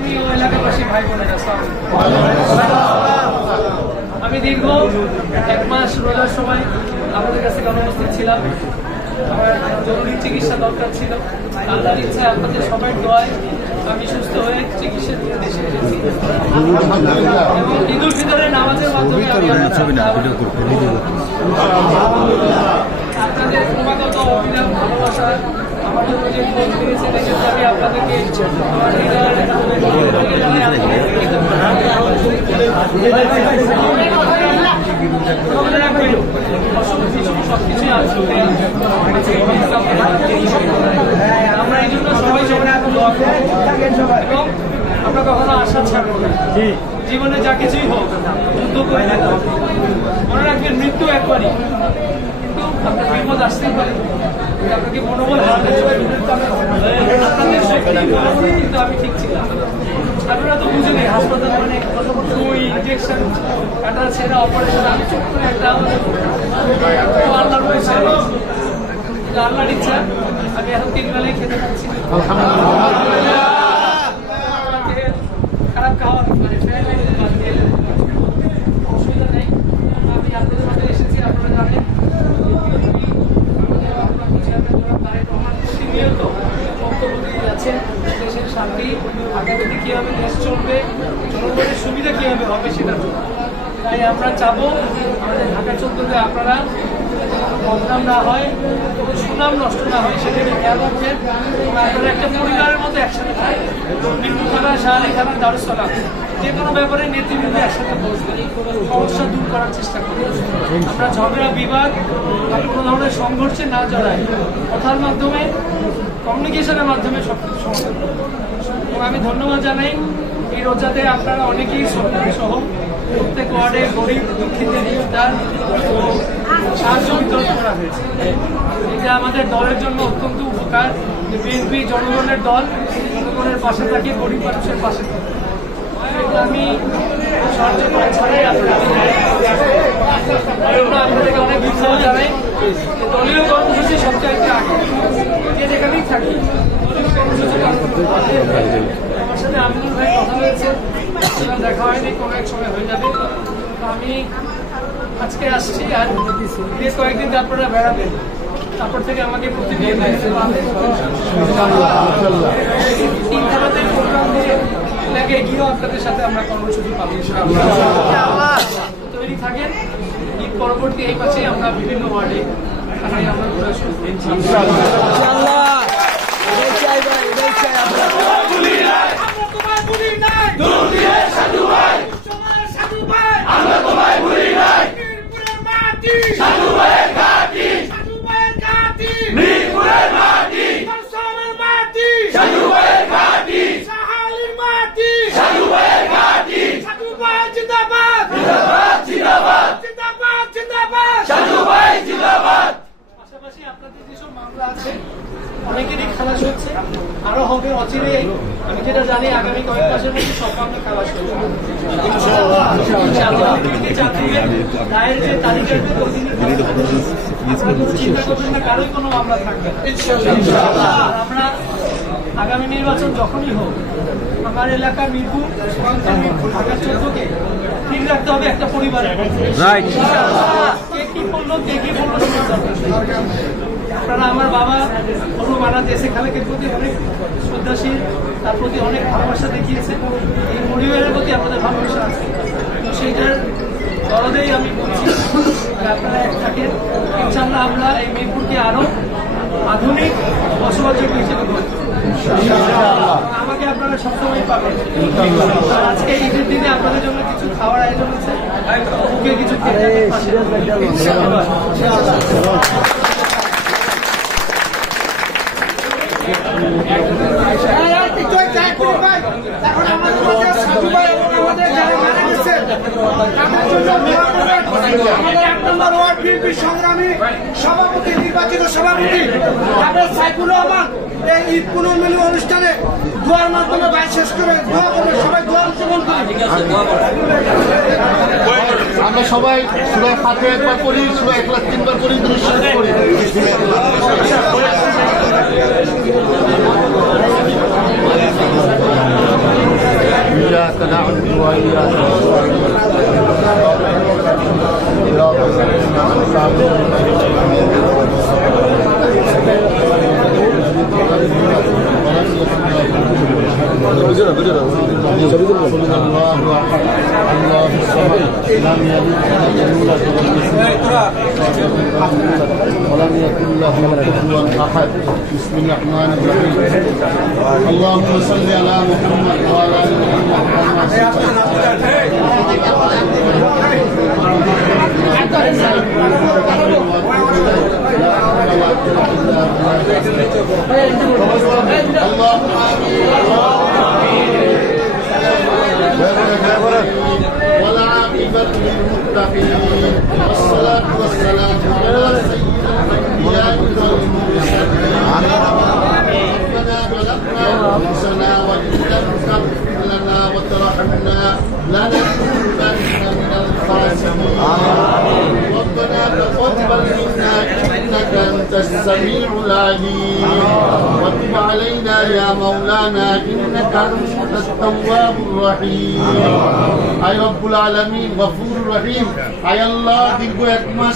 কর্মী ও এলাকাবাসী ভাই বোনেরা, আমি দীর্ঘ 1 মাস রোজার সময় আপনাদের কাছে অনুপস্থিত ছিলাম। আমার জরুরি চিকিৎসা দরকার ছিল। আল্লাহর ইচ্ছায় আপনাদের সবাই দোয়ায় আমি সুস্থ হয়ে চিকিৎসা দিয়ে দেশে এসেছি এবং ঈদুল ফিতরের নামাজের মাধ্যমে আপনাদের ক্রমাগত অবিরাম ভালোবাসা আমার জন্য যে খোঁজ নিয়েছে সেক্ষেত্রে আমি আপনাদেরকে সবকিছুই আসলে আমরা এই জন্য সবাই এবং আমরা কখনো আশা ছাড়বো না। জীবনে যা কিছুই হোক যুদ্ধ করে যেতে হবে। মনে রাখবেন মৃত্যু একবারই, কিন্তু আপনার বিপদ আসতেই পারে, আপনাকে মনোবল হারাতে হবে। আপনাদের শক্তি কিন্তু আমি ঠিক ছিলাম। আপনারা তো বুঝে নেই হাসপাতাল মানে ইনজেকশন কাটা ছেড়া অপারেশন, আমি চুপ করে একটা আল্লাহর রয়েছে আল্লাহর ইচ্ছা আমি এখন 3 বেলায় খেতে পাচ্ছি। খারাপ খাওয়া অসুবিধা নেই। আমি আপনাদের মাঝে এসেছি, আপনারা জানেন প্রতিনিয়ত বক্তব্য দিয়ে যাচ্ছেন দেশের শান্তি আগামীতে কীভাবে দেশ চলবে, জনগণের সুবিধা কীভাবে হবে সেটার জন্য। তাই আমরা চাবো আমাদের ঢাকা চত্বরে আপনারা বদনাম না হয়, কোনো সুনাম নষ্ট না হয় সেদিকে খেয়াল রাখবেন। আপনারা একটা পরিবারের মতো একসাথে থাকবেন। মিন্টু থানা, শাহালি থানা, দারুস সালাম যে কোনো ব্যাপারে নেতৃবৃন্দ একসাথে বসবেন, সমস্যা দূর করার চেষ্টা করবেন। আমরা ঝগড়া বিবাদ বা কোনো ধরনের সংঘর্ষে না জড়াই, কথার মাধ্যমে কমিউনিকেশনের মাধ্যমে সব কিছু সমাধান করব। এবং আমি ধন্যবাদ জানাই এই রোজাতে আপনারা অনেকেই সহ প্রত্যেক ওয়ার্ডে গরিব দুঃখীদের ইফতার ও সাহায্য বিতরণ করা হয়েছে। এটা আমাদের দলের জন্য অত্যন্ত উপকার। বিএনপি জনগণের দল, জনগণের পাশে থাকে, গরিব মানুষের পাশে থাকে। আমি সাহায্য করা ছাড়াই আপনাদেরকে অনেক ধন্যবাদ জানাই। দলীয় কর্মসূচি সবচাইতে আগে যে যেখানেই থাকি আমার সাথে আমিনুল ভাই কথা হয়েছে, দেখা হয়নি, কোনো এক সময় হয়ে যাবে। আমি আজকে আসছি আর বেশ কয়েকদিন আপনারা বেড়াবেন, তারপর থেকে আমাকে প্রতিদিন প্রোগ্রাম দিয়ে এলাকে গিয়েও আপনাদের সাথে আমরা কর্মসূচি পাবো। তৈরি থাকেন। ঈদ পরবর্তী এই পাশে আমরা বিভিন্ন ওয়ার্ডে আমরা ঘোরা শুরু পাশাপাশি আপনাদের যেসব মামলা আছে অনেকেরই খালাস হচ্ছে, আরো হবে অচিরে। আমি যেটা জানি আগামী কয়েক মাসের মধ্যে সব মামলা খালাস হবে। রায়ের যে তালিকা চিন্তা করবেন না, কারোই কোনো মামলা থাকবে না। আমরা আগামী নির্বাচন যখনই হোক আমার এলাকার মিরপুর ঢাকা 14কে ঠিক রাখতে হবে একটা পরিবারের। কে কি বললো আপনারা আমার বাবা মানা দেশে খালেকের প্রতি অনেক শ্রদ্ধাশীল, তার প্রতি অনেক ভালোবাসা দেখিয়েছে। এই পরিবারের প্রতি আপনাদের ভালোবাসা আছে, তো সেইটার দরদেই আমি বলছি আপনারা এক থাকেন। ইনশাআল্লাহ আমরা এই মিরপুরকে আরো আধুনিক বসবাসযোগ্য হিসেবে গড়ে তুলব। আমাকে আপনারা সবসময় পাবেন। আজকে ঈদের দিনে আপনাদের জন্য কিছু খাওয়ার আয়োজন আছে, কিছু সংগ্রামী সভাপতি, নির্বাচিত সভাপতি সাইফুল রহমান এই ঈদ পুনর্মিলনী অনুষ্ঠানে দোয়ার মাধ্যমে ভাই শেষ করে দোয়া করবে। সবাই দোয়া অংশগ্রহণ করি। আমরা সবাই সবাই হাতে একবার করি, সবাই 1 লাখ 3 বার করি, দৃশ্য করি। إياك نعبد وإياك ولم يكن له كفوا أحد. بسم الرحمن الرحيم. اللهم صل على محمد وعلى آل محمد اللهم آمين. والعاقبة للمتقين والصلاة والسلام على سيد الأنبياء والمرسلين. ربنا بلغنا أنفسنا وإن لم تغفر لنا وترحمنا لنكونن من الخاسرين. ربنا تقبل منا إنك أنت السميع العليم وتب علينا يا مولانا إنك أنت التواب الرحيم. আয় রব্বুল আলামিন গফুর রহিম। আয় আল্লাহ দীর্ঘ এক মাস